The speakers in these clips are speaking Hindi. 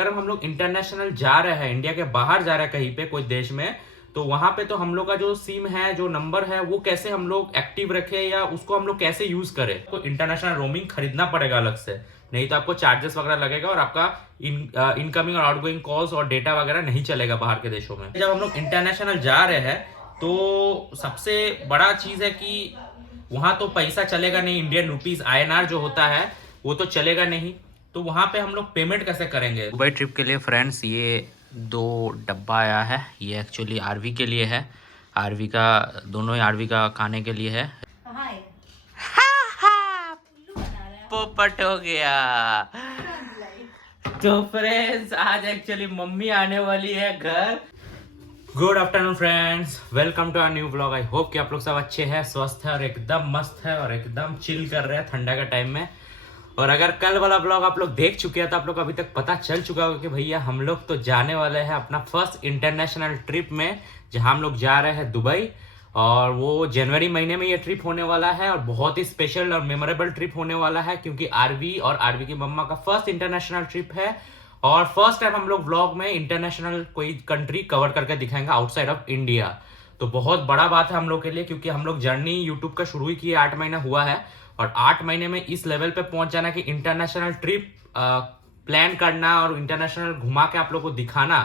अगर हम लोग इंटरनेशनल जा रहे हैं, इंडिया के बाहर जा रहे हैं कहीं पे कोई देश में, तो वहां पे तो हम लोग का जो सिम है, जो नंबर है, वो कैसे हम लोग एक्टिव रखें या उसको हम लोग कैसे यूज करें। तो इंटरनेशनल रोमिंग खरीदना पड़ेगा अलग से, नहीं तो आपको चार्जेस वगैरह लगेगा और आपका इनकमिंग और आउटगोइंग कॉल्स और डेटा वगैरह नहीं चलेगा बाहर के देशों में। जब हम लोग इंटरनेशनल जा रहे हैं तो सबसे बड़ा चीज है कि वहां तो पैसा चलेगा नहीं, इंडियन रुपीज आईएनआर जो होता है वो तो चलेगा नहीं। तो वहां पे हम लोग पेमेंट कैसे करेंगे। दुबई ट्रिप के लिए फ्रेंड्स ये 2 डब्बा आया है, ये एक्चुअली आरवी के लिए है, आरवी का दोनों ही आरवी का खाने के लिए है। पोपट हो गया। तो फ्रेंड्स आज एक्चुअली मम्मी आने वाली है घर। Good afternoon friends, welcome to our new vlog. I hope कि आप लोग सब अच्छे हैं, स्वस्थ है और एकदम मस्त है और एकदम चिल कर रहे हैं ठंडा का टाइम में। और अगर कल वाला ब्लॉग आप लोग देख चुके हैं तो आप लोग अभी तक पता चल चुका होगा कि भैया हम लोग तो जाने वाले हैं अपना फर्स्ट इंटरनेशनल ट्रिप में, जहां हम लोग जा रहे हैं दुबई। और वो जनवरी महीने में ये ट्रिप होने वाला है और बहुत ही स्पेशल और मेमोरेबल ट्रिप होने वाला है, क्योंकि आरवी और आरवी की मम्मा का फर्स्ट इंटरनेशनल ट्रिप है और फर्स्ट टाइम हम लोग व्लॉग में इंटरनेशनल कोई कंट्री कवर करके दिखाएंगे आउटसाइड ऑफ इंडिया। तो बहुत बड़ा बात है हम लोग के लिए, क्योंकि हम लोग जर्नी यूट्यूब का शुरू ही किए 8 महीना हुआ है और 8 महीने में इस लेवल पे पहुंच जाना कि इंटरनेशनल ट्रिप प्लान करना और इंटरनेशनल घुमा के आप लोग को दिखाना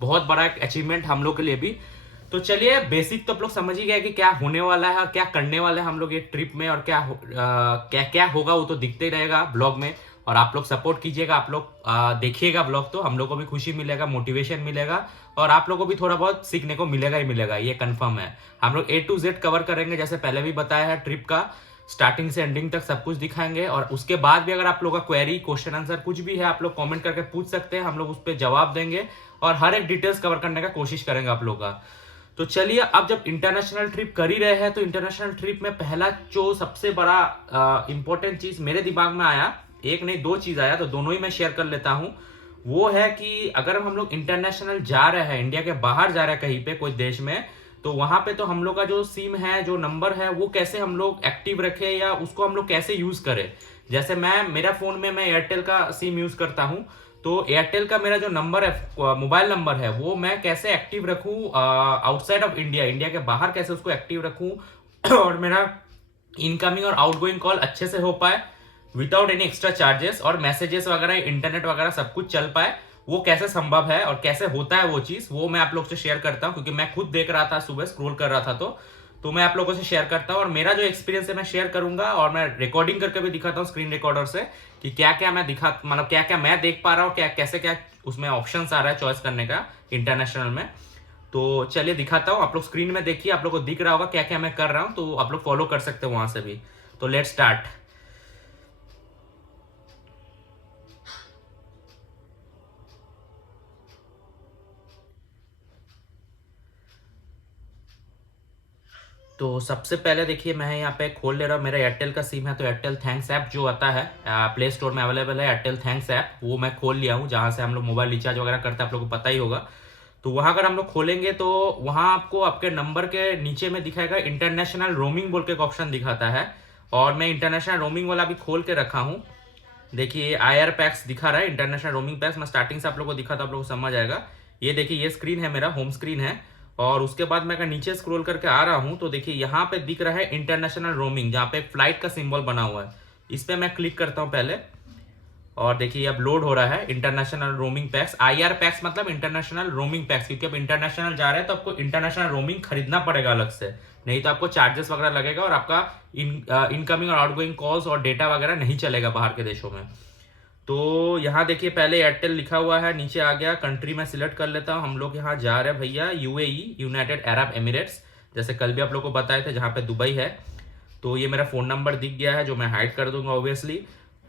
बहुत बड़ा एक अचीवमेंट हम लोग के लिए भी। तो चलिए बेसिक तो आप लोग समझ ही गए कि क्या होने वाला है और क्या करने वाले हैं हम लोग ये ट्रिप में, और क्या क्या होगा वो तो दिखते ही रहेगा ब्लॉग में। और आप लोग सपोर्ट कीजिएगा, आप लोग देखिएगा ब्लॉग, तो हम लोग को भी खुशी मिलेगा, मोटिवेशन मिलेगा और आप लोगों को भी थोड़ा बहुत सीखने को मिलेगा ही मिलेगा, ये कंफर्म है। हम लोग A to Z कवर करेंगे, जैसे पहले भी बताया है, ट्रिप का स्टार्टिंग से एंडिंग तक सब कुछ दिखाएंगे। और उसके बाद भी अगर आप लोग का क्वेरी, क्वेश्चन आंसर कुछ भी है, आप लोग कमेंट करके पूछ सकते हैं, हम लोग उस पर जवाब देंगे और हर एक डिटेल्स कवर करने का कोशिश करेंगे आप लोग का। तो चलिए, अब जब इंटरनेशनल ट्रिप कर ही रहे हैं तो इंटरनेशनल ट्रिप में पहला जो सबसे बड़ा इंपॉर्टेंट चीज मेरे दिमाग में आया, एक नहीं 2 चीज आया, तो दोनों ही मैं शेयर कर लेता हूं। वो है कि अगर हम लोग इंटरनेशनल जा रहे हैं, इंडिया के बाहर जा रहे हैं कहीं पे कोई देश में, तो वहां पे तो हम लोग का जो सिम है, जो नंबर है, वो कैसे हम लोग एक्टिव रखें या उसको हम लोग कैसे यूज करें। जैसे मेरा फोन में मैं एयरटेल का सिम यूज करता हूं, तो एयरटेल का मेरा जो नंबर है, मोबाइल नंबर है, वो मैं कैसे एक्टिव रखूं आउटसाइड ऑफ इंडिया, इंडिया के बाहर कैसे उसको एक्टिव रखूं और मेरा इनकमिंग और आउटगोइंग कॉल अच्छे से हो पाए विदाउट एनी एक्स्ट्रा चार्जेस, और मैसेजेस वगैरह, इंटरनेट वगैरह सब कुछ चल पाए, वो कैसे संभव है और कैसे होता है वो चीज, वो मैं आप लोग से शेयर करता हूं। क्योंकि मैं खुद देख रहा था, सुबह स्क्रॉल कर रहा था, तो मैं आप लोगों से शेयर करता हूं और मेरा जो एक्सपीरियंस है मैं शेयर करूंगा और मैं रिकॉर्डिंग करके भी दिखाता हूं स्क्रीन रिकॉर्डर से कि क्या क्या मैं मतलब क्या क्या मैं देख पा रहा हूँ, क्या उसमें ऑप्शन आ रहा है चॉइस करने का इंटरनेशनल में। तो चलिए दिखाता हूँ, आप लोग स्क्रीन में देखिए, आप लोग को दिख रहा होगा क्या क्या मैं कर रहा हूँ, तो आप लोग फॉलो कर सकते हो वहां से भी। तो लेट्स स्टार्ट। तो सबसे पहले देखिए, मैं यहाँ पे खोल ले रहा हूँ, मेरा एयरटेल का सिम है, तो एयरटेल थैंक्स ऐप जो आता है प्ले स्टोर में अवेलेबल है, एयरटेल थैंक्स ऐप, वो मैं खोल लिया हूँ, जहाँ से हम लोग मोबाइल रिचार्ज वगैरह करते हैं, आप लोगों को पता ही होगा। तो वहाँ अगर हम लोग खोलेंगे तो वहाँ आपको आपके नंबर के नीचे में दिखाएगा इंटरनेशनल रोमिंग बोल के एक ऑप्शन दिखाता है, और मैं इंटरनेशनल रोमिंग वाला भी खोल के रखा हूँ। देखिए IR पैक्स दिखा रहा है, इंटरनेशनल रोमिंग पैक्स, मैं स्टार्टिंग से आप लोगों को दिखा था, आप लोगों को समझ आएगा। ये देखिए, ये स्क्रीन है मेरा, होम स्क्रीन है। और उसके बाद मैं अगर नीचे स्क्रॉल करके आ रहा हूं तो देखिए यहाँ पे दिख रहा है इंटरनेशनल रोमिंग, जहाँ पे फ्लाइट का सिंबल बना हुआ है, इस पे मैं क्लिक करता हूँ पहले। और देखिए अब लोड हो रहा है international roaming PACS. IR PACS मतलब इंटरनेशनल रोमिंग पैक्स, क्योंकि अब इंटरनेशनल जा रहे हैं तो आपको इंटरनेशनल रोमिंग खरीदना पड़ेगा अलग से, नहीं तो आपको चार्जेस वगैरह लगेगा और आपका इनकमिंग और आउटगोइंग कॉल्स और डेटा वगैरह नहीं चलेगा बाहर के देशों में। तो यहाँ देखिए पहले एयरटेल लिखा हुआ है, नीचे आ गया, कंट्री में सिलेक्ट कर लेता हूँ। हम लोग यहाँ जा रहे हैं भैया UAE, यूनाइटेड अरब एमिरेट्स, जैसे कल भी आप लोग को बताए थे, जहाँ पे दुबई है। तो ये मेरा फोन नंबर दिख गया है, जो मैं हाइड कर दूंगा ऑब्वियसली।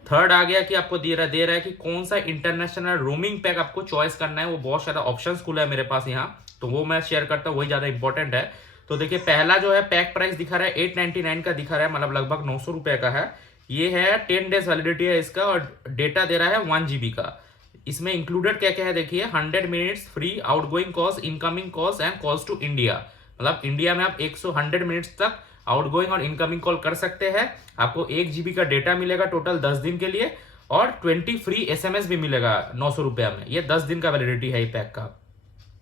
थर्ड आ गया कि आपको दे रहा है कि कौन सा इंटरनेशनल रोमिंग पैक आपको चॉइस करना है, वो बहुत सारा ऑप्शन खुला है मेरे पास यहाँ, तो वो मैं शेयर करता हूँ, वही ज्यादा इंपॉर्टेंट है। तो देखिए पहला जो है पैक प्राइस दिखा रहा है 899 का दिखा रहा है, मतलब लगभग 900 रुपए का है। ये है 10 डेज वैलिडिटी है इसका, और डेटा दे रहा है 1 GB का। इसमें इंक्लूडेड क्या क्या है देखिए, 100 minutes free outgoing calls, incoming calls and calls to India, मतलब इंडिया में आप 100 मिनट्स तक आउटगोइंग और इनकमिंग कॉल कर सकते हैं। आपको 1 GB का डेटा मिलेगा टोटल 10 दिन के लिए, और 20 फ्री SMS भी मिलेगा 900 रुपया में। ये 10 दिन का वैलिडिटी है ये पैक का।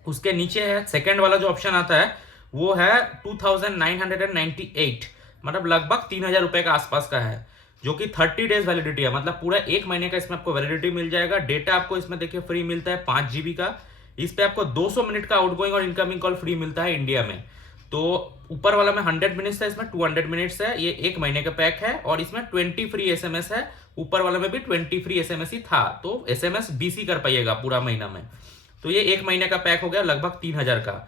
उसके नीचे है सेकंड वाला जो ऑप्शन आता है वो है 2998, मतलब लगभग 3000 रुपए का आसपास का है, जो कि 30 डेज वैलिडिटी है, मतलब पूरा 1 महीने का इसमें आपको वैलिडिटी मिल जाएगा। डेटा आपको इसमें देखिए फ्री मिलता है 5 GB का। इस पे आपको 200 मिनट का आउटगोइंग और इनकमिंग कॉल फ्री मिलता है इंडिया में। तो ऊपर वाला में 100 मिनट्स है, इसमें 200 मिनट्स है। ये 1 महीने का पैक है और इसमें 20 फ्री SMS है। ऊपर वाला में भी 20 फ्री SMS ही था, तो SMS 20 ही कर पाइएगा पूरा महीना में। तो ये 1 महीने का पैक हो गया लगभग 3000 का।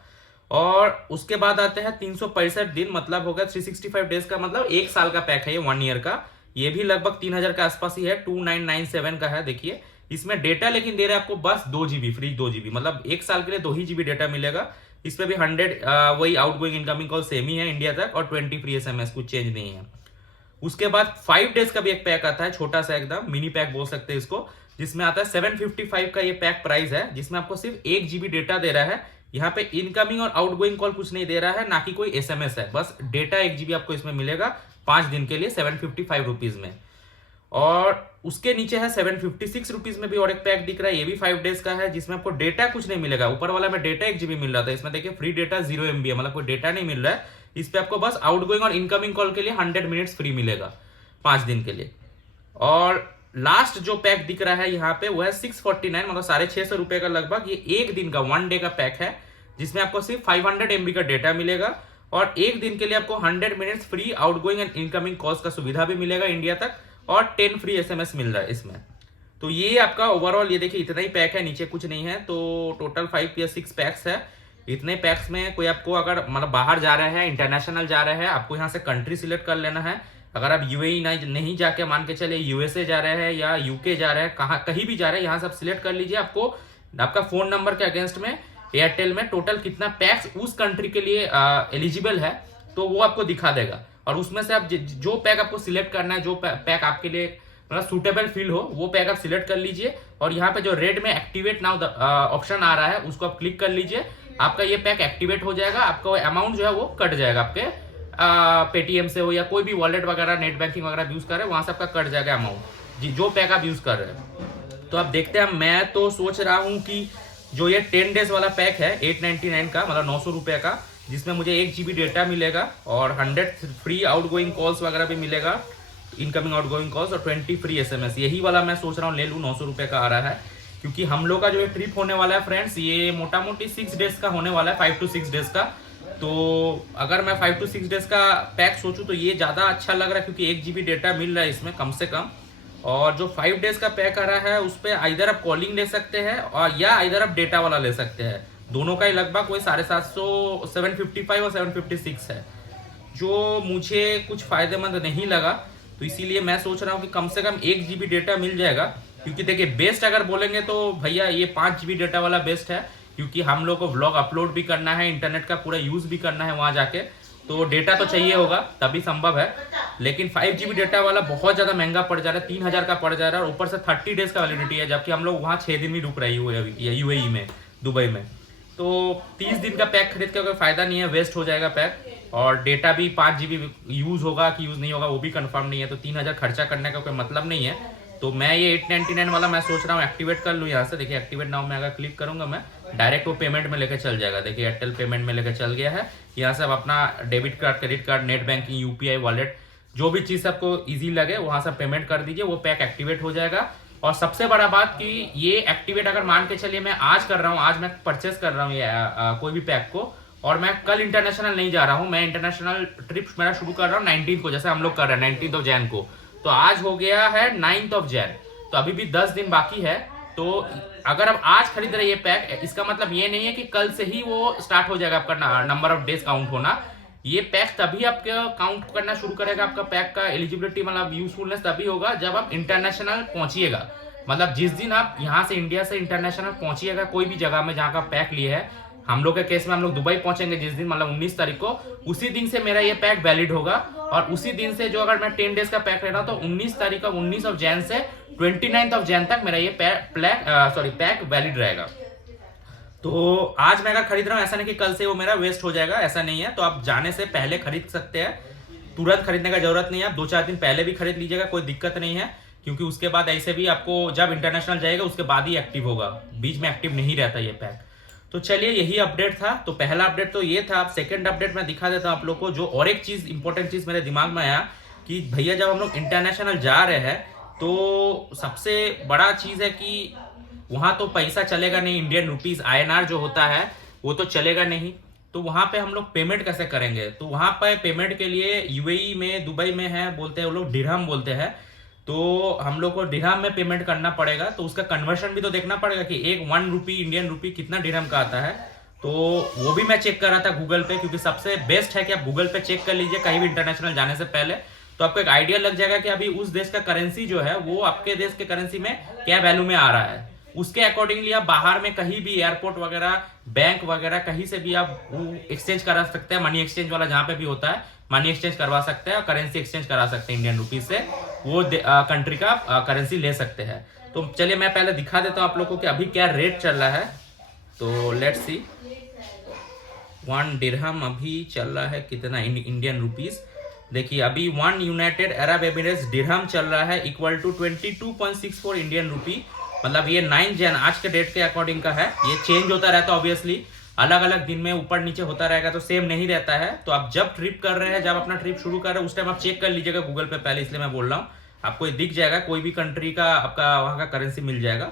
और उसके बाद आते हैं 365 दिन, मतलब हो गया 365 डेज का, मतलब 1 साल का पैक है ये 1 ईयर का। ये भी लगभग 3000 के आसपास ही है, 2997 का है। देखिए इसमें डेटा लेकिन दे रहा है आपको बस 2 GB फ्री, 2 GB, मतलब 1 साल के लिए 2 ही GB डेटा मिलेगा। इस पे भी 100 वही आउटगोइंग इनकमिंग कॉल सेम ही है इंडिया तक, और 20 फ्री SMS, कुछ चेंज नहीं है। उसके बाद 5 डेज का भी एक पैक आता है, छोटा सा एकदम मिनी पैक बोल सकते हैं इसको, जिसमें आता है 755 का ये पैक प्राइस है, जिसमें आपको सिर्फ 1 GB डेटा दे रहा है। यहाँ पे इनकमिंग और आउटगोइंग कॉल कुछ नहीं दे रहा है, ना कि कोई SMS है, बस डेटा 1 GB आपको इसमें मिलेगा 5 दिन के लिए 755 रुपीज में। और उसके नीचे है 756 रुपीज में भी और एक पैक दिख रहा है, ये भी 5 डेज का है, जिसमें आपको डेटा कुछ नहीं मिलेगा। ऊपर वाला में डेटा 1 GB मिल रहा था, इसमें देखिए फ्री डेटा 0 MB है, मतलब कोई डेटा नहीं मिल रहा है। इस पे आपको बस आउटगोइंग और इनकमिंग कॉल के लिए 100 मिनट्स फ्री मिलेगा 5 दिन के लिए। और लास्ट जो पैक दिख रहा है यहाँ पे वो है 649, मतलब 650 रुपए का लगभग। ये 1 दिन का 1 डे का पैक है, जिसमें आपको सिर्फ 500 MB का डेटा मिलेगा और 1 दिन के लिए आपको 100 minutes free outgoing and incoming calls का सुविधा भी मिलेगा इंडिया तक, और 10 फ्री SMS मिल रहा है इसमें। तो ये आपका ओवरऑल, ये देखिए इतना ही पैक है, नीचे कुछ नहीं है। तो टोटल 5 या 6 पैक्स है। इतने पैक्स में कोई आपको अगर मतलब बाहर जा रहे हैं, इंटरनेशनल जा रहे हैं, आपको यहाँ से कंट्री सिलेक्ट कर लेना है। अगर आप UAE नहीं जाके मान के चले USA जा रहे हैं या UK जा रहे हैं, कहीं भी जा रहे हैं, यहाँ से आप सिलेक्ट कर लीजिए। आपको आपका फोन नंबर के अगेंस्ट में एयरटेल में टोटल कितना पैक्स उस कंट्री के लिए एलिजिबल है, तो वो आपको दिखा देगा। और उसमें से आप जो पैक आपको सिलेक्ट करना है, जो पैक आपके लिए मतलब सूटेबल फील हो, वो पैक आप सिलेक्ट कर लीजिए। और यहाँ पे जो रेड में एक्टिवेट नाउ ऑप्शन आ रहा है, उसको आप क्लिक कर लीजिए। आपका ये पैक एक्टिवेट हो जाएगा, आपका अमाउंट जो है वो कट जाएगा आपके पेटीएम से हो या कोई भी वॉलेट वगैरह नेट बैंकिंग वगैरह यूज कर रहे हैं, वहां से आपका कट जाएगा अमाउंट जी, जो पैक आप यूज कर रहे हैं। तो आप देखते हैं, मैं तो सोच रहा हूँ कि जो ये 10 डेज वाला पैक है 899 का, मतलब 900 रुपए का, जिसमें मुझे 1 GB डेटा मिलेगा और 100 फ्री आउटगोइंग कॉल्स वगैरह भी मिलेगा, इनकमिंग आउटगोइंग कॉल्स, और 20 फ्री SMS, यही वाला मैं सोच रहा हूँ ले लूँ। 900 रुपए का आ रहा है, क्योंकि हम लोग का जो ट्रिप होने वाला है फ्रेंड्स, ये मोटा मोटी 6 डेज का होने वाला है, 5 to 6 डेज का। तो अगर मैं 5 to 6 डेज का पैक सोचूं तो ये ज़्यादा अच्छा लग रहा है, क्योंकि 1 GB डेटा मिल रहा है इसमें कम से कम। और जो 5 डेज का पैक आ रहा है उस पर आइदर आप कॉलिंग ले सकते हैं और या आइदर आप डेटा वाला ले सकते हैं। दोनों का ही लगभग वही 750, 755 और 756 है, जो मुझे कुछ फायदेमंद नहीं लगा। तो इसीलिए मैं सोच रहा हूँ कि कम से कम 1 GB डेटा मिल जाएगा, क्योंकि देखिए बेस्ट अगर बोलेंगे तो भैया ये 5 GB डेटा वाला बेस्ट है, क्योंकि हम लोग को व्लॉग अपलोड भी करना है, इंटरनेट का पूरा यूज भी करना है वहां जाके, तो डेटा तो चाहिए होगा तभी संभव है। लेकिन 5 GB डेटा वाला बहुत ज्यादा महंगा पड़ जा रहा है, 3000 का पड़ जा रहा है, और ऊपर से 30 डेज का वैलिडिटी है, जबकि हम लोग वहाँ 6 दिन भी रुक रही हुए UAE में, दुबई में। तो 30 दिन का पैक खरीद के कोई फायदा नहीं है, वेस्ट हो जाएगा पैक। और डेटा भी 5 GB यूज होगा कि यूज नहीं होगा वो भी कंफर्म नहीं है, तो 3000 खर्चा करने का कोई मतलब नहीं है। तो मैं ये 899 वाला मैं सोच रहा हूँ एक्टिवेट कर लूँ यहाँ से। देखिए एक्टिवेट नाउ में अगर क्लिक करूंगा मैं, डायरेक्ट वो पेमेंट में लेकर चल जाएगा। देखिए एयरटेल पेमेंट में लेकर चल गया है। यहाँ से आप अपना debit card, credit card, net banking, UPI wallet, जो भी चीज़ आपको इजी लगे वहाँ से पेमेंट कर दीजिए, वो पैक एक्टिवेट हो जाएगा। और सबसे बड़ा बात कि ये एक्टिवेट अगर मान के चलिए मैं आज कर रहा हूँ, आज मैं परचेस कर रहा हूँ ये कोई भी पैक को, और मैं कल इंटरनेशनल नहीं जा रहा हूँ, मैं इंटरनेशनल ट्रिप मेरा शुरू कर रहा हूँ 19 को, जैसे हम लोग कर रहे हैं 19 ऑफ जैन को। तो आज हो गया है 9 ऑफ जैन, तो अभी भी 10 दिन बाकी है। तो अगर आप आज खरीद रहे ये पैक, इसका मतलब ये नहीं है कि कल से ही वो स्टार्ट हो जाएगा आपका नंबर ऑफ डेज काउंट होना। ये पैक तभी आपका काउंट करना शुरू करेगा, आपका पैक का एलिजिबिलिटी मतलब यूजफुलनेस तभी होगा जब आप इंटरनेशनल पहुंचिएगा। मतलब जिस दिन आप यहाँ से इंडिया से इंटरनेशनल पहुंचिएगा कोई भी जगह में जहाँ का पैक लिए है, हम लोग के केस में हम लोग दुबई पहुंचेंगे जिस दिन, मतलब 19 तारीख को, उसी दिन से मेरा ये पैक वैलिड होगा। और उसी दिन से जो अगर मैं 10 डेज का पैक ले रहा हूँ तो 19 तारीख का 19 ऑफ जैन से 29 ऑफ जैन तक मेरा ये पैक वैलिड रहेगा। तो आज मैं अगर खरीद रहा हूँ, ऐसा नहीं कि कल से वो मेरा वेस्ट हो जाएगा, ऐसा नहीं है। तो आप जाने से पहले खरीद सकते हैं, तुरंत खरीदने का जरूरत नहीं है, आप 2-4 दिन पहले भी खरीद लीजिएगा, कोई दिक्कत नहीं है। क्योंकि उसके बाद ऐसे भी आपको जब इंटरनेशनल जाएगा उसके बाद ही एक्टिव होगा, बीच में एक्टिव नहीं रहता ये पैक। तो चलिए यही अपडेट था। तो पहला अपडेट तो ये था। अब सेकंड अपडेट मैं दिखा देता हूँ आप लोग को। जो और एक चीज इंपॉर्टेंट चीज मेरे दिमाग में आया कि भैया जब हम लोग इंटरनेशनल जा रहे हैं तो सबसे बड़ा चीज है कि वहां तो पैसा चलेगा नहीं, इंडियन रुपीज INR जो होता है वो तो चलेगा नहीं। तो वहां पे हम लोग पेमेंट कैसे करेंगे? तो वहां पे पेमेंट के लिए UAE में, दुबई में है, बोलते हैं वो लोग दिरहम बोलते हैं। तो हम लोग को दिरहम में पेमेंट करना पड़ेगा। तो उसका कन्वर्शन भी तो देखना पड़ेगा कि एक 1 रुपी इंडियन रुपी कितना दिरहम का आता है। तो वो भी मैं चेक कर रहा था गूगल पे, क्योंकि सबसे बेस्ट है कि आप गूगल पे चेक कर लीजिए कहीं भी इंटरनेशनल जाने से पहले। तो आपको एक आइडिया लग जाएगा कि अभी उस देश का करेंसी जो है वो आपके देश के करेंसी में क्या वैल्यू में आ रहा है। उसके अकॉर्डिंगली आप बाहर में कहीं भी एयरपोर्ट वगैरह, बैंक वगैरह कहीं से भी आप एक्सचेंज करा सकते हैं। मनी एक्सचेंज वाला जहां पे भी होता है मनी एक्सचेंज करवा सकते हैं और करेंसी एक्सचेंज करा सकते हैं इंडियन रुपीज से, वो कंट्री का करेंसी ले सकते हैं। तो चलिए मैं पहले दिखा देता हूं आप लोगों को कि अभी क्या रेट चल रहा है। तो लेट्स सी, 1 दिरहम अभी चल रहा है कितना इंडियन रुपीज। देखिए अभी 1 यूनाइटेड अरब एमिरेट्स दिरहम चल रहा है इक्वल टू 22.64 इंडियन रुपी। मतलब ये 9 जन आज के डेट के अकॉर्डिंग का है। ये चेंज होता रहता है ऑब्वियसली, अलग अलग दिन में ऊपर नीचे होता रहेगा, तो सेम नहीं रहता है। तो आप जब ट्रिप कर रहे हैं, जब अपना ट्रिप शुरू कर रहे हैं, उस टाइम आप चेक कर लीजिएगा गूगल पे पहले, इसलिए मैं बोल रहा हूँ। आपको दिख जाएगा कोई भी कंट्री का आपका वहां का करेंसी मिल जाएगा।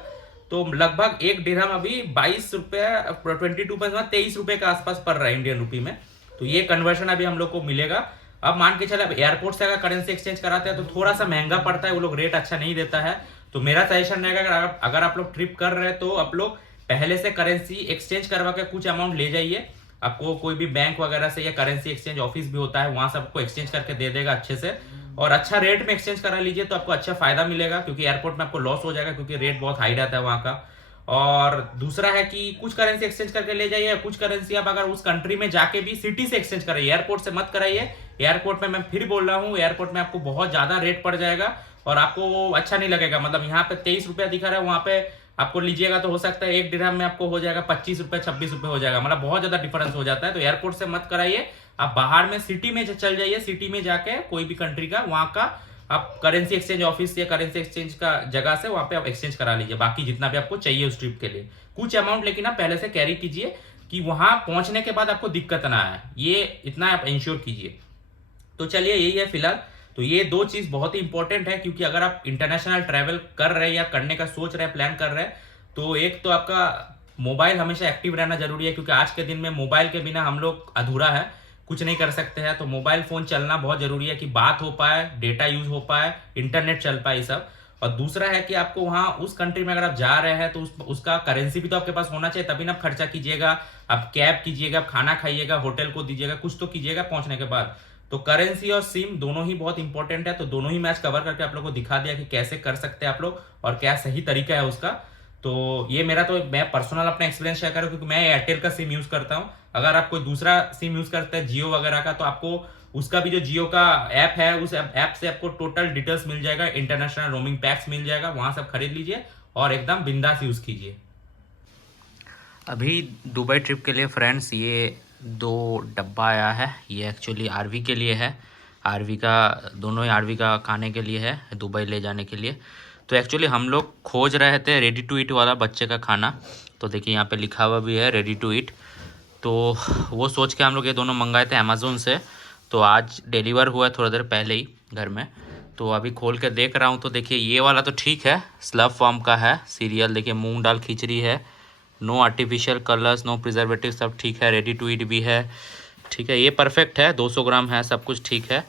तो लगभग एक दिरहम अभी 22 रुपये 23 रुपये के आसपास पड़ रहा है इंडियन रुपी में। तो ये कन्वर्शन अभी हम लोग को मिलेगा। अब मान के चले एयरपोर्ट से अगर करेंसी एक्सचेंज कराते हैं तो थोड़ा सा महंगा पड़ता है, वो लोग रेट अच्छा नहीं देता है। तो मेरा सजेशन रहेगा अगर आप लोग ट्रिप कर रहे हैं तो आप लोग पहले से करेंसी एक्सचेंज करवा के कुछ अमाउंट ले जाइए। आपको कोई भी बैंक वगैरह से या करेंसी एक्सचेंज ऑफिस भी होता है, वहां से आपको एक्सचेंज करके दे देगा अच्छे से, और अच्छा रेट में एक्सचेंज करा लीजिए तो आपको अच्छा फायदा मिलेगा। क्योंकि एयरपोर्ट में आपको लॉस हो जाएगा क्योंकि रेट बहुत हाई रहता है वहां का। और दूसरा है कि कुछ करेंसी एक्सचेंज करके ले जाइए, कुछ करेंसी आप अगर उस कंट्री में जाके भी सिटी से एक्सचेंज कराइए, एयरपोर्ट से मत कराइए। एयरपोर्ट में मैं फिर बोल रहा हूँ, एयरपोर्ट में आपको बहुत ज्यादा रेट पड़ जाएगा और आपको अच्छा नहीं लगेगा। मतलब यहाँ पे 23 रुपया दिखा रहा है, वहां पे आपको लीजिएगा तो हो सकता है एक दिरहम में आपको हो जाएगा 25 रुपए 26 रुपए हो जाएगा। मतलब बहुत ज्यादा डिफरेंस हो जाता है। तो एयरपोर्ट से मत कराइए, आप बाहर में सिटी में चल जाइए। सिटी में जाके कोई भी कंट्री का वहां का आप करेंसी एक्सचेंज ऑफिस या करेंसी एक्सचेंज का जगह से वहां पे आप एक्सचेंज करा लीजिए, बाकी जितना भी आपको चाहिए उस ट्रिप के लिए। कुछ अमाउंट लेकिन आप पहले से कैरी कीजिए कि वहां पहुंचने के बाद आपको दिक्कत ना आए, ये इतना आप इंश्योर कीजिए। तो चलिए यही है फिलहाल। तो ये दो चीज बहुत ही इंपॉर्टेंट है, क्योंकि अगर आप इंटरनेशनल ट्रैवल कर रहे हैं या करने का सोच रहे हैं, प्लान कर रहे हैं, तो एक तो आपका मोबाइल हमेशा एक्टिव रहना जरूरी है। क्योंकि आज के दिन में मोबाइल के बिना हम लोग अधूरा है, कुछ नहीं कर सकते हैं। तो मोबाइल फोन चलना बहुत जरूरी है कि बात हो पाए, डेटा यूज हो पाए, इंटरनेट चल पाए, ये सब। और दूसरा है कि आपको वहां उस कंट्री में अगर आप जा रहे हैं तो उसका करेंसी भी तो आपके पास होना चाहिए, तभी ना आप खर्चा कीजिएगा, आप कैब कीजिएगा, आप खाना खाइएगा, होटल को दीजिएगा, कुछ तो कीजिएगा पहुंचने के बाद। तो करेंसी और सिम दोनों ही बहुत इंपॉर्टेंट है। तो दोनों ही मैच कवर करके आप लोग को दिखा दिया कि कैसे कर सकते हैं आप लोग और क्या सही तरीका है उसका। तो ये मेरा तो मैं पर्सनल अपना एक्सपीरियंस शेयर करूँ, क्योंकि मैं एयरटेल का सिम यूज करता हूँ। अगर आप कोई दूसरा सिम यूज करते हैं जियो वगैरह का, तो आपको उसका भी जो जियो का ऐप है, उस ऐप से आपको टोटल डिटेल्स मिल जाएगा, इंटरनेशनल रोमिंग पैक्स मिल जाएगा, वहां से आप खरीद लीजिए और एकदम बिंदास यूज कीजिए। अभी दुबई ट्रिप के लिए फ्रेंड्स ये 2 डब्बा आया है। ये एक्चुअली आरवी के लिए है, आरवी का, दोनों ही आरवी का खाने के लिए है, दुबई ले जाने के लिए। तो एक्चुअली हम लोग खोज रहे थे रेडी टू ईट वाला बच्चे का खाना। तो देखिए यहाँ पे लिखा हुआ भी है रेडी टू ईट। तो वो सोच के हम लोग ये दोनों मंगाए थे अमेज़ोन से। तो आज डिलीवर हुआ है थोड़ा देर पहले ही घर में। तो अभी खोल के देख रहा हूँ। तो देखिए ये वाला तो ठीक है, स्लफ फॉर्म का है सीरियल। देखिए मूंग दाल खिचड़ी है, no artificial colours, no preservative, सब ठीक है। रेडी टू ईट भी है, ठीक है, ये परफेक्ट है। 200 ग्राम है, सब कुछ ठीक है।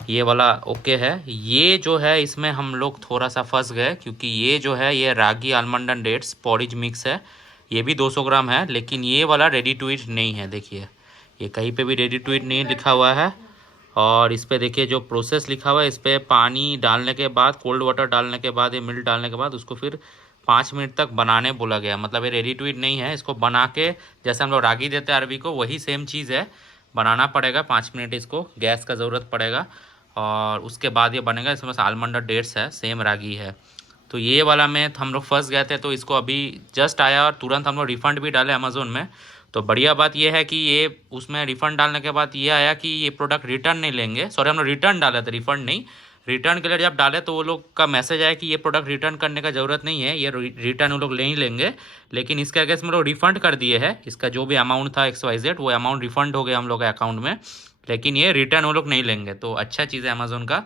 ये वाला ओके है। ये जो है इसमें हम लोग थोड़ा सा फंस गए, क्योंकि ये जो है ये ragi almond and dates porridge mix है। ये भी 200 ग्राम है, लेकिन ये वाला रेडी टू ईट नहीं है। देखिए ये कहीं पे भी रेडी टू ईट नहीं लिखा हुआ है। और इस पर देखिए जो प्रोसेस लिखा हुआ है, इस पर पानी डालने के बाद, कोल्ड वाटर डालने के बाद, ये मिल्क डालने के बाद उसको फिर 5 मिनट तक बनाने बोला गया। मतलब ये रेडी टू ईट नहीं है। इसको बना के, जैसे हम लोग रागी देते हैं अरबी को, वही सेम चीज़ है, बनाना पड़ेगा 5 मिनट, इसको गैस का ज़रूरत पड़ेगा और उसके बाद ये बनेगा। इसमें आलमंड और डेट्स है, सेम रागी है। तो ये वाला में हम लोग फंस गए थे। तो इसको अभी जस्ट आया और तुरंत हम लोग रिफ़ंड भी डाले अमेज़ोन में। तो बढ़िया बात ये है कि ये उसमें रिफ़ंड डालने के बाद ये आया कि ये प्रोडक्ट रिटर्न नहीं लेंगे। सॉरी, हम लोग रिटर्न डाले थे, रिफ़ंड नहीं। रिटर्न के लिए जब डाले तो वो लोग का मैसेज आया कि ये प्रोडक्ट रिटर्न करने का ज़रूरत नहीं है, ये रिटर्न वो लोग ले ही लेंगे। लेकिन इसके अगेंस्ट में लोग रिफ़ंड कर दिए है, इसका जो भी अमाउंट था XYZ वो अमाउंट रिफ़ंड हो गया हम लोग के अकाउंट में, लेकिन ये रिटर्न वो लोग नहीं लेंगे। तो अच्छा चीज़ है अमेज़ोन का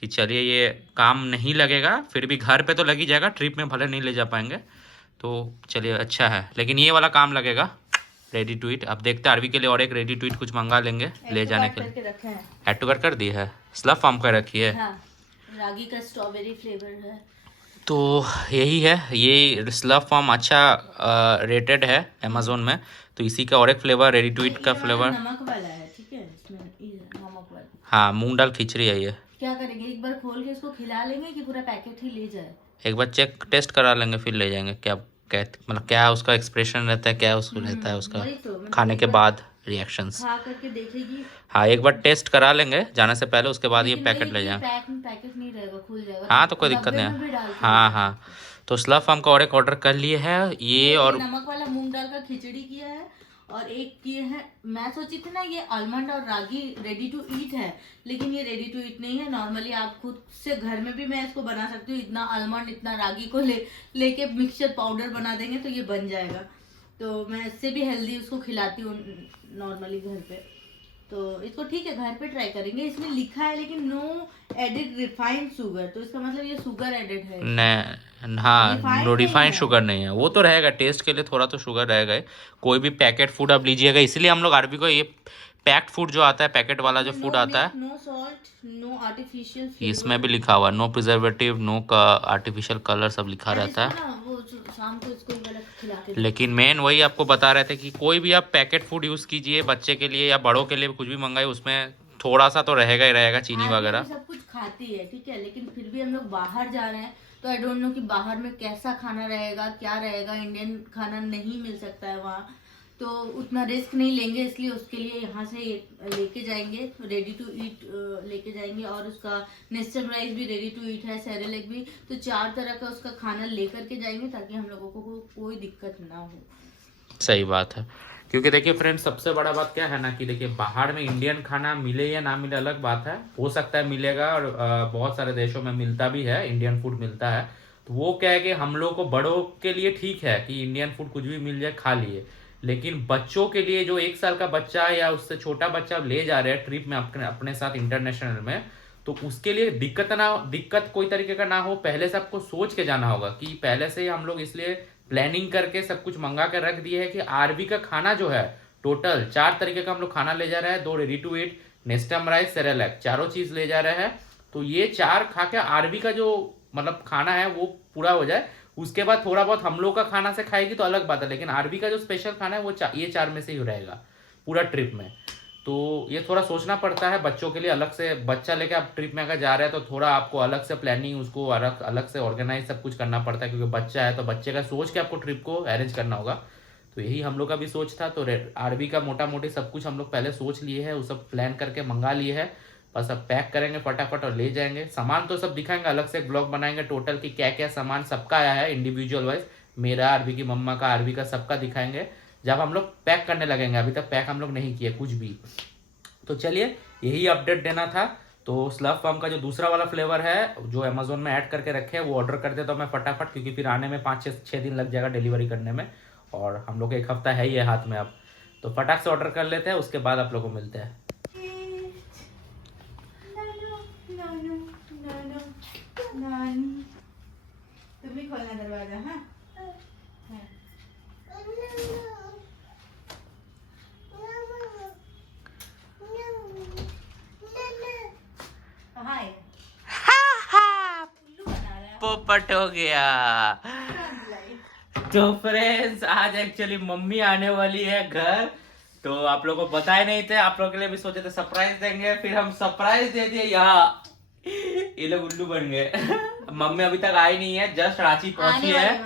कि चलिए ये काम नहीं लगेगा, फिर भी घर पे तो लग ही जाएगा, ट्रिप में भले नहीं ले जा पाएंगे तो चलिए अच्छा है। लेकिन ये वाला काम लगेगा रेडी टू ईट। अब देखते हैं आरवी के लिए और एक रेडी टू ईट कुछ मंगा लेंगे ले जाने के लिए। ऐड टू कर दी है, स्लफ फॉर्म का रखी है। हाँ, रागी का स्ट्रॉबेरी फ्लेवर है। तो यही है, ये स्लफ फॉर्म अच्छा रेटेड है अमेजोन में, तो इसी का और एक फ्लेवर रेडी टू ईट का फ्लेवर नमक वाला है, ठीक है, इसमें नमक वाला। हाँ, मूंग दाल खिचड़ी है ये। क्या करेंगे, एक बार खोल के इसको खिला लेंगे कि पूरा पैकेट ही ले जाए? एक बार चेक टेस्ट करा लेंगे फिर ले जाएंगे। क्या क्या मतलब क्या उसका एक्सप्रेशन रहता है, क्या उसको रहता है उसका तो, खाने के बाद रिएक्शंस। खा करके देखेगी। हाँ, एक बार टेस्ट करा लेंगे जाने से पहले, उसके बाद ये पैकेट ले जाएं। पैकेट नहीं रहेगा, खुल जाएगा। हाँ तो कोई दिक्कत नहीं है। हाँ हाँ, तो स्लफ हम का और एक ऑर्डर कर लिए है ये, और नमक वाला मूंग दाल का खिचड़ी किया है, और एक किए हैं, मैं सोची थी ना ये आलमंड और रागी रेडी टू ईट है, लेकिन ये रेडी टू ईट नहीं है। नॉर्मली आप खुद से घर में भी मैं इसको बना सकती हूँ, इतना आलमंड इतना रागी को लेके मिक्सचर पाउडर बना देंगे तो ये बन जाएगा। तो मैं इससे भी हेल्दी उसको खिलाती हूँ नॉर्मली घर पे। तो इसको ठीक है, घर पे ट्राई करेंगे। इसमें लिखा है लेकिन नो एडिड रिफाइंड शुगर, तो इसका मतलब ये शुगर एडिड है। नहीं, हाँ, नो रिफाइंड शुगर नहीं है, वो तो रहेगा टेस्ट के लिए, थोड़ा तो शुगर रहेगा ही। कोई भी पैकेट फूड आप लीजिएगा, इसलिए हम लोग आरबी को ये पैक्ड फूड जो आता है, पैकेट वाला जो फूड आता है, नो सॉल्ट, नो आर्टिफिशियल, इसमें भी लिखा हुआ no preservative, no artificial colour, सब लिखा रहता है। शाम को इसको खिला के। लेकिन मेन वही आपको बता रहे थे कि कोई भी आप पैकेट फूड यूज़ कीजिए, बच्चे के लिए या बड़ों के लिए कुछ भी मंगाए, उसमें थोड़ा सा तो रहेगा ही रहेगा चीनी वगैरह। सब कुछ खाती है, ठीक है, लेकिन फिर भी हम लोग बाहर जा रहे हैं तो आई डोंट नो कि बाहर में कैसा खाना रहेगा, क्या रहेगा। इंडियन खाना नहीं मिल सकता है वहाँ, तो उतना रिस्क नहीं लेंगे, इसलिए उसके लिए यहाँ से लेके जाएंगे रेडी टू ईट लेके जाएंगे। और उसका नेस्टम राइस भी रेडी टू ईट है, सेरेलेक भी, तो 4 तरह का उसका खाना लेकर के जाएंगे ताकि हम लोगों को कोई दिक्कत ना हो। सही बात है, क्योंकि देखिए फ्रेंड्स, सबसे बड़ा बात क्या है ना कि देखिए बाहर में इंडियन खाना मिले या ना मिले अलग बात है, हो सकता है मिलेगा, और बहुत सारे देशों में मिलता भी है, इंडियन फूड मिलता है। तो वो क्या है कि हम लोग को बड़ों के लिए ठीक है कि इंडियन फूड कुछ भी मिल जाए खा लिए, लेकिन बच्चों के लिए जो 1 साल का बच्चा या उससे छोटा बच्चा ले जा रहे हैं ट्रिप में अपने साथ इंटरनेशनल में, तो उसके लिए दिक्कत कोई तरीके का ना हो, पहले से आपको सोच के जाना होगा। कि पहले से ही हम लोग इसलिए प्लानिंग करके सब कुछ मंगा कर रख दिए है कि आरबी का खाना जो है टोटल 4 तरीके का हम लोग खाना ले जा रहे हैं, 2 ready to eat, Nestum rice, Cerelac, चारों चीज ले जा रहे हैं। तो ये 4 खा के आरबी का जो मतलब खाना है वो पूरा हो जाए, उसके बाद थोड़ा बहुत हम लोग का खाना से खाएगी तो अलग बात है, लेकिन आरबी का जो स्पेशल खाना है वो ये 4 में से ही रहेगा पूरा ट्रिप में। तो ये थोड़ा सोचना पड़ता है बच्चों के लिए, अलग से बच्चा लेके आप ट्रिप में अगर जा रहे हैं तो थोड़ा आपको अलग से प्लानिंग, उसको अलग से ऑर्गेनाइज सब कुछ करना पड़ता है, क्योंकि बच्चा है तो बच्चे का सोच के आपको ट्रिप को अरेंज करना होगा। तो यही हम लोग का भी सोच था। तो आरबी का मोटा मोटी सब कुछ हम लोग पहले सोच लिए है, वो सब प्लान करके मंगा लिए है, बस अब पैक करेंगे फटाफट और ले जाएंगे। सामान तो सब दिखाएंगे, अलग से एक ब्लॉग बनाएंगे टोटल कि क्या क्या सामान सबका आया है इंडिविजुअल वाइज, मेरा, आरबी की मम्मा का, आरबी का, सबका दिखाएंगे जब हम लोग पैक करने लगेंगे। अभी तक पैक हम लोग नहीं किए कुछ भी। तो चलिए यही अपडेट देना था। तो स्लफ फॉर्म का जो दूसरा वाला फ्लेवर है जो अमेजोन में ऐड करके रखे हैं वो ऑर्डर कर देता हूँ मैं फटाफट, क्योंकि फिर आने में 5-6 दिन लग जाएगा डिलीवरी करने में, और हम लोग 1 हफ्ता है ये हाथ में अब। तो फटाक से ऑर्डर कर लेते हैं, उसके बाद आप लोगों को मिलते हैं। तुम ही खोलना दरवाजा। हाँ, पोपट हो गया। तो फ्रेंड्स, आज एक्चुअली मम्मी आने वाली है घर, तो आप लोगों को बताए नहीं थे, आप लोगों के लिए भी सोचे थे सरप्राइज देंगे, फिर हम सरप्राइज दे दिए। यहाँ ये लोग उल्लू बन गए। मम्मी अभी तक आई नहीं है, जस्ट रांची पहुंची है।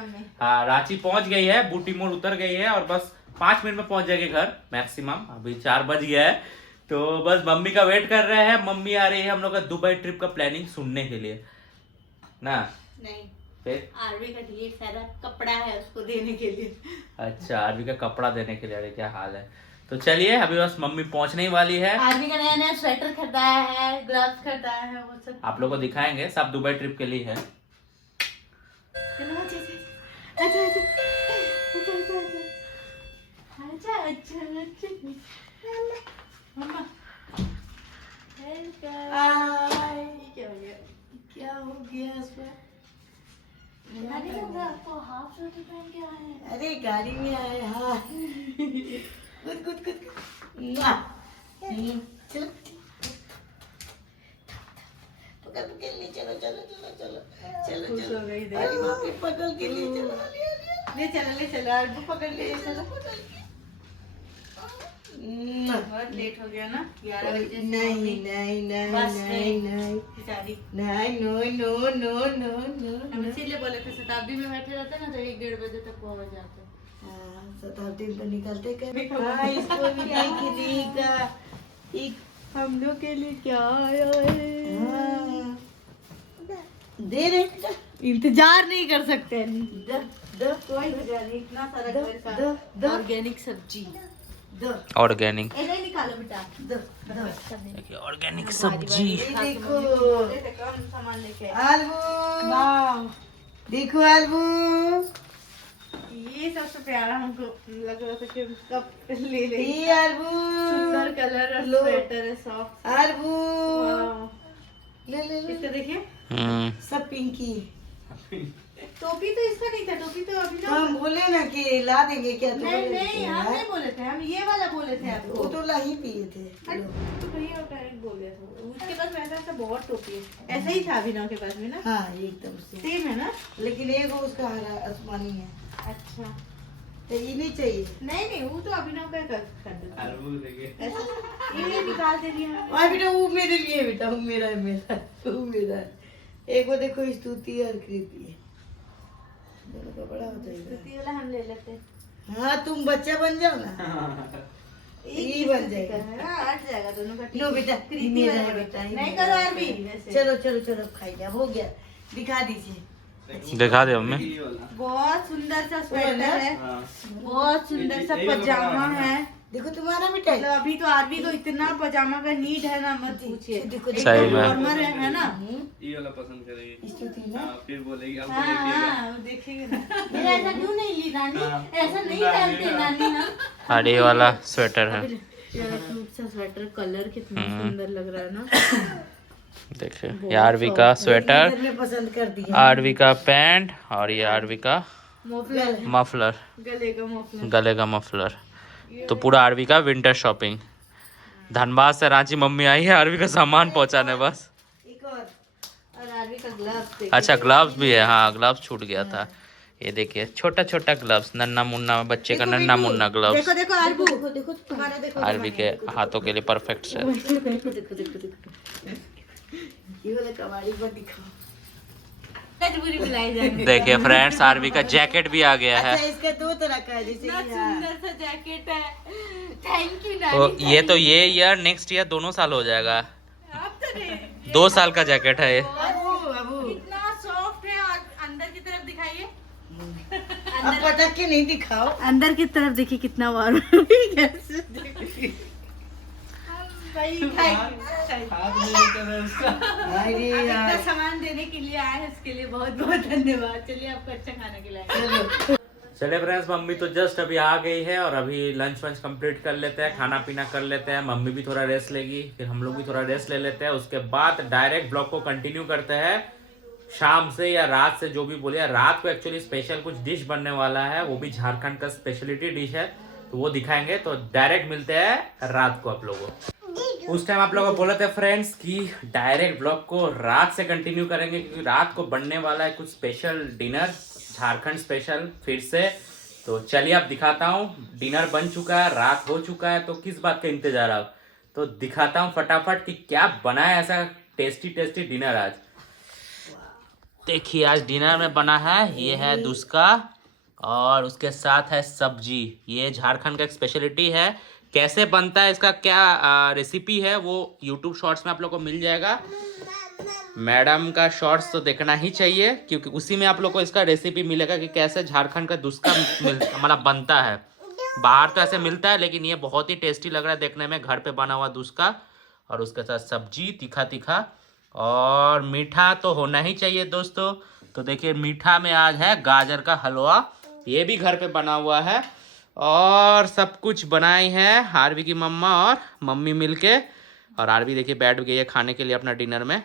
हाँ, रांची पहुंच गई है, बूटी मोड़ उतर गई है, और बस 5 मिनट में पहुंच जाएगी घर मैक्सिमम। अभी 4 बज गया है, तो बस मम्मी का वेट कर रहे हैं। मम्मी आ रही है हम लोग का दुबई ट्रिप का प्लानिंग सुनने के लिए ना। नहीं, फिर आरवी का ढेर सारा कपड़ा है उसको देने के लिए। अच्छा, आरवी का कपड़ा देने के लिए। अरे क्या हाल है। तो चलिए अभी बस मम्मी पहुंचने ही वाली है। आर्मी का नया नया स्वेटर खरीदाया है, ग्लव्स खरीदाया है, वो सब आप लोगों को दिखाएंगे, सब दुबई ट्रिप के लिए है। चलो अच्छा अच्छा अच्छा अच्छा अच्छा अच्छा अच्छा मम्मा क्या हो गया इसमें? नहीं होगा, आपको हाफ स्वेटर पहन के आए हैं। अरे गाड़ी में आए। हाँ कुछ कुछ कुछ चलो पकड़ के लिए, चलो चलो चलो चलो चलो चलो अरे बाप रे, पकड़ के लिए चलो, ले चलो अर्बू पकड़ लिए चलो। बहुत लेट हो गया ना, 11 बजे से। नहीं नहीं नहीं नहीं नहीं बेचारी नहीं, no no no no no. हम इसीलिए बोले थे शताब्दी में बैठे रहते ना तो 1-1:30 बजे तक पहुंच जाते। हाँ शताब्दी में तो निकलते कभी। हाँ इसको भी देगा, हम लोग के लिए क्या आया है। दे रहे, इंतजार नहीं कर सकते। कोई इंतजार नहीं, इतना सारा ऑर्गेनिक सब्जी ऑर्गेनिक, निकालो बेटा। देखिए ऑर्गेनिक सब्जी। देखो कम सामान लेके आलू, देखो आलू, ये सबसे प्यारा हमको लग रहा था कि कब ले ले। ये आलू सुंदर कलर और स्वेटर है सॉफ्ट। आलू ले ले इसको देखिए, सब पिंकी। टोपी तो इसका नहीं था, टोपी तो अभी ना हम बोले ना कि ला देंगे क्या। नहीं नहीं हम नहीं बोले थे, हम ये वाला बोले थे आपको। वो तो ला ही पिए थे तो भैया डायरेक्ट बोल दिया था। उसके पास वैसा ऐसा बहुत टोपी है, ऐसा ही था अभिनव के पास भी ना। हाँ एकदम सेम है ना, लेकिन एक उसका हरा आसमानी है। अच्छा तो ये नहीं चाहिए। नहीं नहीं वो तो अभिनव का कर दो, ये निकाल दे दिया। बेटा वो मेरे लिए, बेटा वो मेरा है, मेरा वो मेरा है। एक वो देखो स्तुति और कृति है, दोनों का बड़ा होता है। स्तुति वाला हम ले लेते हैं। हाँ तुम बच्चा बन जाओ ना, ये बन जाएगा। हट जाएगा दोनों का। नो बेटा कृति वाला बेटा नहीं करो आरबी। चलो चलो चलो खाई जा, हो गया। दिखा दीजिए, दिखा दे मम्मी। बहुत सुंदर सा स्वेटर है, बहुत सुंदर सा पजामा है। देखो तुम्हारा बेटा, अभी तो आरबी को इतना पजामा का नीड है ना, मत पूछिए। सही में नॉर्मल है ना, ये वाला पसंद करेगी। फिर बोलेगी अब हाँ देखेंगे ना। मेरा ऐसा क्यों नहीं ली नानी, ऐसा नहीं डालते नानी हम। अरे ये वाला स्वेटर है, क्यूट सा स्वेटर, कलर कितना सुंदर लग रहा है ना। देखिए ये आरवी का स्वेटर, पसंद कर दिया। आरवी का पैंट और ये आरवी का मफलर, गले का मफलर। तो पूरा आरवी का विंटर शॉपिंग। धनबाद से रांची मम्मी आई है आरवी का सामान पहुंचाने बस। एक और आरवी का ग्लव्स। अच्छा ग्लव्स भी है, हाँ ग्लव्स छूट गया था। ये देखिए छोटा छोटा ग्लव्स, नन्ना मुन्ना बच्चे का नन्ना मुन्ना ग्लव्स। देखो देखो आरबू, देखो तुम्हारा, देखो आरवी के हाथों के लिए परफेक्ट है। देखो देखो देखो ये वाला कबाड़ी पर दिखाओ, मजबूरी बुलाई जाएंगे। देखिए फ्रेंड्स आरवी का जैकेट भी आ गया है। अच्छा इसका दो तरह का है, जैसे सुंदर सा जैकेट है। थैंक यू तो ये तो ये ईयर नेक्स्ट ईयर दोनों साल हो जाएगा। आप तो नहीं, 2 साल का जैकेट है ये। कितना सॉफ्ट है। और अंदर की तरफ दिखाइए, अंदर पटक के नहीं दिखाओ, अंदर की तरफ देखिए कितना वार्म है। सामान देने के लिए आए हैं, इसके लिए बहुत बहुत धन्यवाद। चलिए आपको अच्छा खाना खिलाएंगे। चले फ्रेंड्स मम्मी तो जस्ट अभी आ गई है और अभी लंच वंच कंप्लीट कर लेते हैं, खाना पीना कर लेते हैं। मम्मी भी थोड़ा रेस्ट लेगी, फिर हम लोग भी थोड़ा रेस्ट ले लेते हैं। उसके बाद डायरेक्ट ब्लॉग को कंटिन्यू करते हैं शाम से या रात से, जो भी बोलिए। रात को एक्चुअली स्पेशल कुछ डिश बनने वाला है, वो भी झारखंड का स्पेशलिटी डिश है, तो वो दिखाएंगे। तो डायरेक्ट मिलते हैं रात को आप लोगों को। उस टाइम आप लोगों को बोला था फ्रेंड्स कि डायरेक्ट ब्लॉग को रात से कंटिन्यू करेंगे, क्योंकि रात को बनने वाला है कुछ स्पेशल डिनर, झारखंड स्पेशल फिर से। तो चलिए अब दिखाता हूँ। डिनर बन चुका है, रात हो चुका है, तो किस बात का इंतजार अब, तो दिखाता हूँ फटाफट कि क्या बना है ऐसा टेस्टी टेस्टी डिनर आज। देखिए आज डिनर में बना है, ये है दुस्का और उसके साथ है सब्जी। ये झारखंड का एक स्पेशलिटी है। कैसे बनता है, इसका क्या रेसिपी है, वो यूट्यूब शॉर्ट्स में आप लोग को मिल जाएगा। मैडम का शॉर्ट्स तो देखना ही चाहिए, क्योंकि उसी में आप लोग को इसका रेसिपी मिलेगा कि कैसे झारखंड का दुस्का हमारा बनता है। बाहर तो ऐसे मिलता है, लेकिन ये बहुत ही टेस्टी लग रहा है देखने में, घर पे बना हुआ दूध का। और उसके साथ सब्जी तीखा तीखा, और मीठा तो होना ही चाहिए दोस्तों। तो देखिए मीठा में आज है गाजर का हलवा, ये भी घर पे बना हुआ है। और सब कुछ बनाई है आरवी की मम्मा और मम्मी मिलके। और आरवी देखिए बैठ गई है खाने के लिए अपना डिनर में।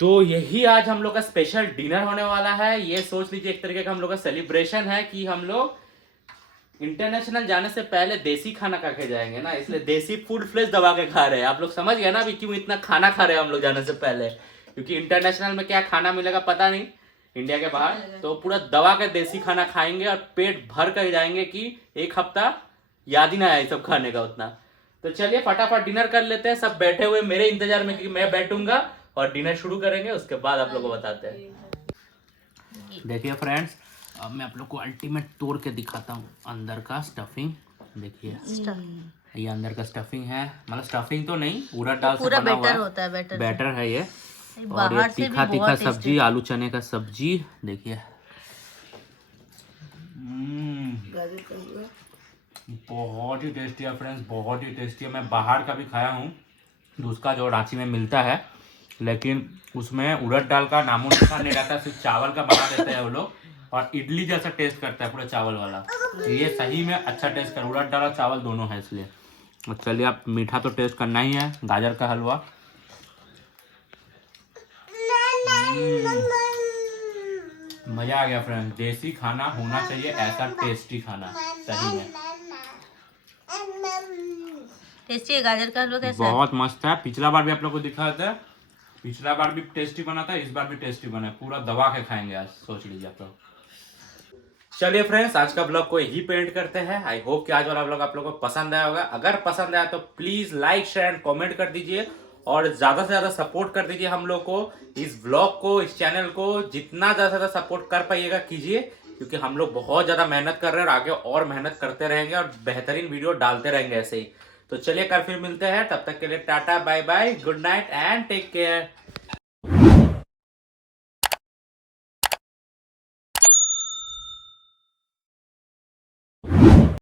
तो यही आज हम लोग का स्पेशल डिनर होने वाला है। ये सोच लीजिए एक तरीके का हम लोग का सेलिब्रेशन है कि हम लोग इंटरनेशनल जाने से पहले देसी खाना खा के जाएंगे ना, इसलिए देसी फूड फ्लेश दबा के खा रहे हैं। आप लोग समझ गए ना अभी क्यों इतना खाना खा रहे हैं हम लोग जाने से पहले, क्योंकि इंटरनेशनल में क्या खाना मिलेगा पता नहीं इंडिया के बाहर, तो पूरा दबा के देसी खाना खाएंगे और पेट भर कर जाएंगे कि एक हफ्ता याद ही ना आए सब खाने का उतना। तो चलिए फटाफट डिनर कर लेते हैं, सब बैठे हुए मेरे इंतजार में कि मैं बैठूंगा और डिनर शुरू करेंगे, उसके बाद आप लोगों को बताते हैं। देखिए फ्रेंड्स, अब मैं आप लोग को अल्टीमेट तोड़ के दिखाता हूँ अंदर का स्टफिंग। देखिए ये अंदर का स्टफिंग है, मतलब स्टफिंग तो नहीं, उड़द दाल से बना हुआ होता है बैटर है ये। और ये तीखा तीखा सब्जी, आलू चने का सब्जी देखिए। बहुत ही टेस्टी है फ्रेंड्स, बहुत ही टेस्टी है। मैं बाहर का भी खाया हूँ, उसका जो रांची में मिलता है, लेकिन उसमें उड़द दाल का नामो निशान नहीं रहता, सिर्फ चावल का बना देते हैं वो लोग, और इडली जैसा टेस्ट करता है पूरा चावल वाला। ये सही में अच्छा टेस्ट कर, उड़द दाल और चावल दोनों है इसलिए। और चलिए आप मीठा तो टेस्ट करना ही है, गाजर का हलवा। मजा आ गया फ्रेंड्स, देसी खाना होना चाहिए ऐसा टेस्टी खाना, सही में टेस्टी है। गाजर का हलवा कैसा है? बहुत मस्त है। पिछला बार भी आप लोग को दिखा था, पिछला बार भी टेस्टी बना था, इस बार भी टेस्टी बना है, पूरा दबा के खाएंगे आज, सोच लीजिए आप लोग। चलिए फ्रेंड्स, आज का ब्लॉग को यही पेंट करते हैं। आई होप कि आज वाला ब्लॉग आप लोगों को पसंद आया होगा। अगर पसंद आया तो please like share and comment कर दीजिए, और ज्यादा से ज्यादा सपोर्ट कर दीजिए हम लोग को, इस ब्लॉग को, इस चैनल को जितना ज्यादा से ज्यादा सपोर्ट कर पाइएगा कीजिए, क्योंकि हम लोग बहुत ज्यादा मेहनत कर रहे हैं और आगे और मेहनत करते रहेंगे और बेहतरीन वीडियो डालते रहेंगे ऐसे ही। तो चलिए कल फिर मिलते हैं, तब तक के लिए tata bye bye, good night and take care.